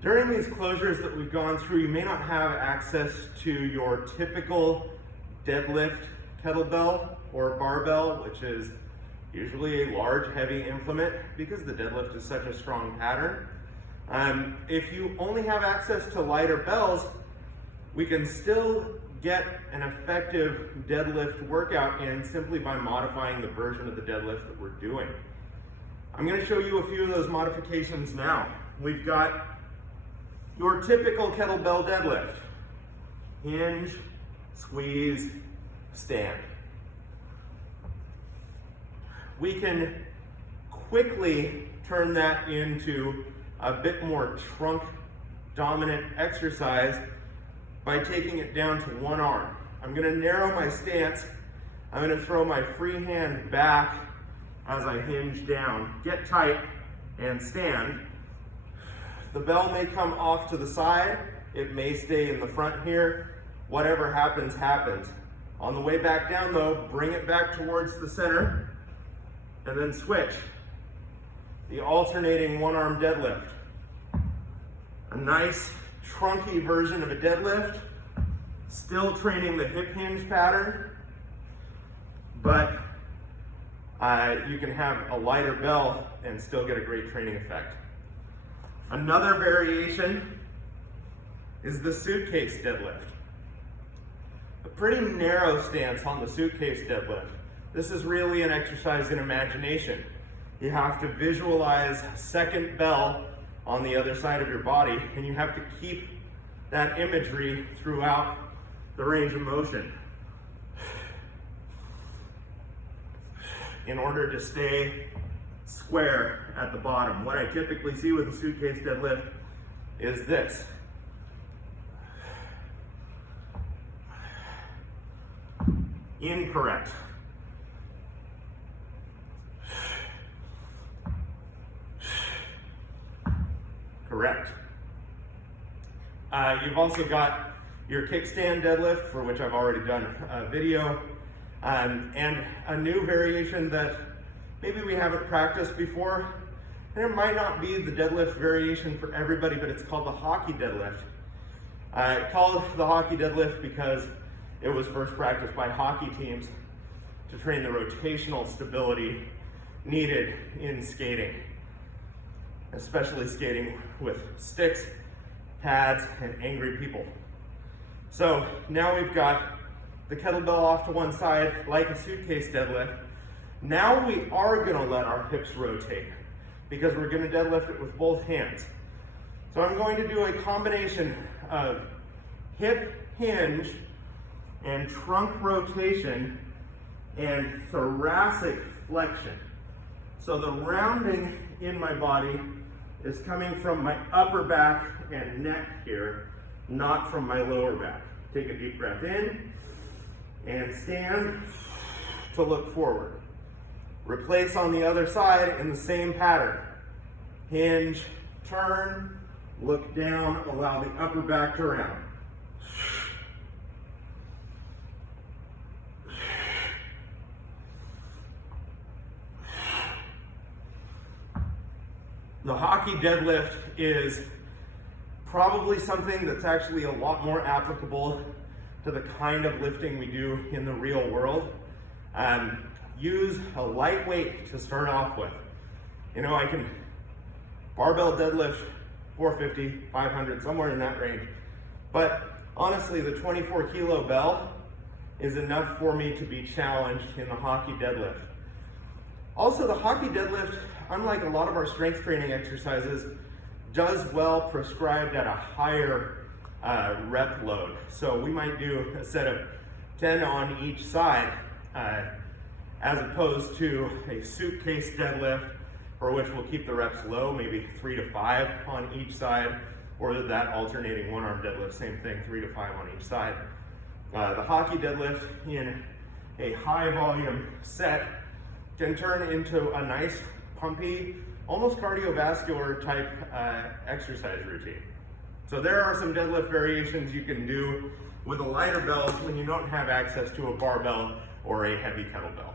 During these closures that we've gone through, you may not have access to your typical deadlift kettlebell or barbell, which is usually a large, heavy implement because the deadlift is such a strong pattern. If you only have access to lighter bells, we can still get an effective deadlift workout in simply by modifying the version of the deadlift that we're doing. I'm going to show you a few of those modifications now. We've got your typical kettlebell deadlift. Hinge, squeeze, stand. We can quickly turn that into a bit more trunk dominant exercise by taking it down to one arm. I'm going to narrow my stance. I'm going to throw my free hand back as I hinge down. Get tight and stand. The bell may come off to the side. It may stay in the front here. Whatever happens, happens. On the way back down though, bring it back towards the center and then switch. The alternating one arm deadlift. A nice trunky version of a deadlift, still training the hip hinge pattern, but you can have a lighter bell and still get a great training effect. Another variation is the suitcase deadlift. A pretty narrow stance on the suitcase deadlift. This is really an exercise in imagination. You have to visualize a second bell on the other side of your body, and you have to keep that imagery throughout the range of motion in order to stay square at the bottom. What I typically see with a suitcase deadlift is this. Incorrect. Correct. You've also got your kickstand deadlift, for which I've already done a video, and a new variation that maybe we haven't practiced before. And it might not be the deadlift variation for everybody, but it's called the hockey deadlift. I call it the hockey deadlift because it was first practiced by hockey teams to train the rotational stability needed in skating, especially skating with sticks, pads, and angry people. So now we've got the kettlebell off to one side like a suitcase deadlift. Now we are gonna let our hips rotate because we're gonna deadlift it with both hands. So I'm going to do a combination of hip hinge and trunk rotation and thoracic flexion. So the rounding in my body is coming from my upper back and neck here, not from my lower back. Take a deep breath in and stand to look forward. Replace on the other side in the same pattern. Hinge, turn, look down, allow the upper back to round. The hockey deadlift is probably something that's actually a lot more applicable to the kind of lifting we do in the real world. Use a light weight to start off with. You know, I can barbell deadlift 450, 500, somewhere in that range. But honestly, the 24 kilo bell is enough for me to be challenged in the hockey deadlift. Also, the hockey deadlift, unlike a lot of our strength training exercises, does well prescribed at a higher rep load. So we might do a set of 10 on each side, as opposed to a suitcase deadlift, for which we'll keep the reps low, maybe 3 to 5 on each side, or that alternating one arm deadlift, same thing, 3 to 5 on each side. The hockey deadlift in a high volume set can turn into a nice, pumpy, almost cardiovascular type exercise routine. So there are some deadlift variations you can do with a lighter bell when you don't have access to a barbell or a heavy kettlebell.